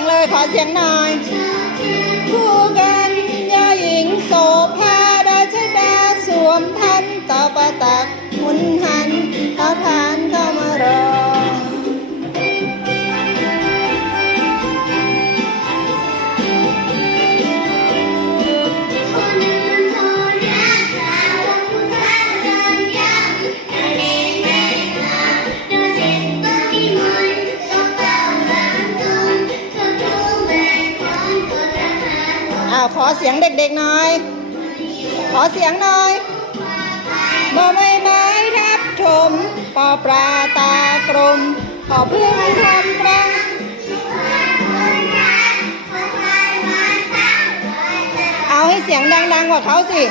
งเลยขอเสียงหน่อยคู่กันยาหญิงโสภาราชดาสวมทันตาปตัก ขอเสียงเด็กๆหน่อย ขอเสียงหน่อยบอใบไม้ทับถมปอปลาตากลมขอพึ่งทำรังเอาให้เสียงดังๆกว่าเขาสิ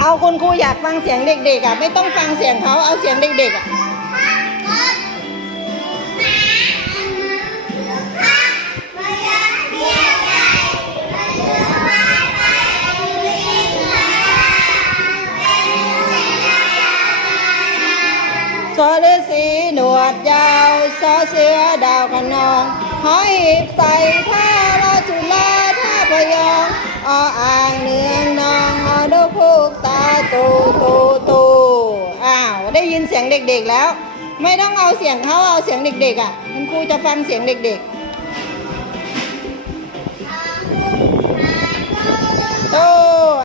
เอาคุณครูอยากฟังเสียงเด็กๆอะ ไม่ต้องฟังเสียงเขาเอาเสียงเด็กๆอะ ซอฤาษีหนวดยาวซอเสือดาวขนองหอยหีบใส่ผ้ารอจุฬาท่าพยองออ่างเนืองนองอดูพูกตาตูตูตูอ้าวได้ยินเสียงเด็กๆแล้ว ไม่ต้องเอาเสียงเขาเอาเสียงเด็กๆอะคุณครูจะฟังเสียงเด็กๆ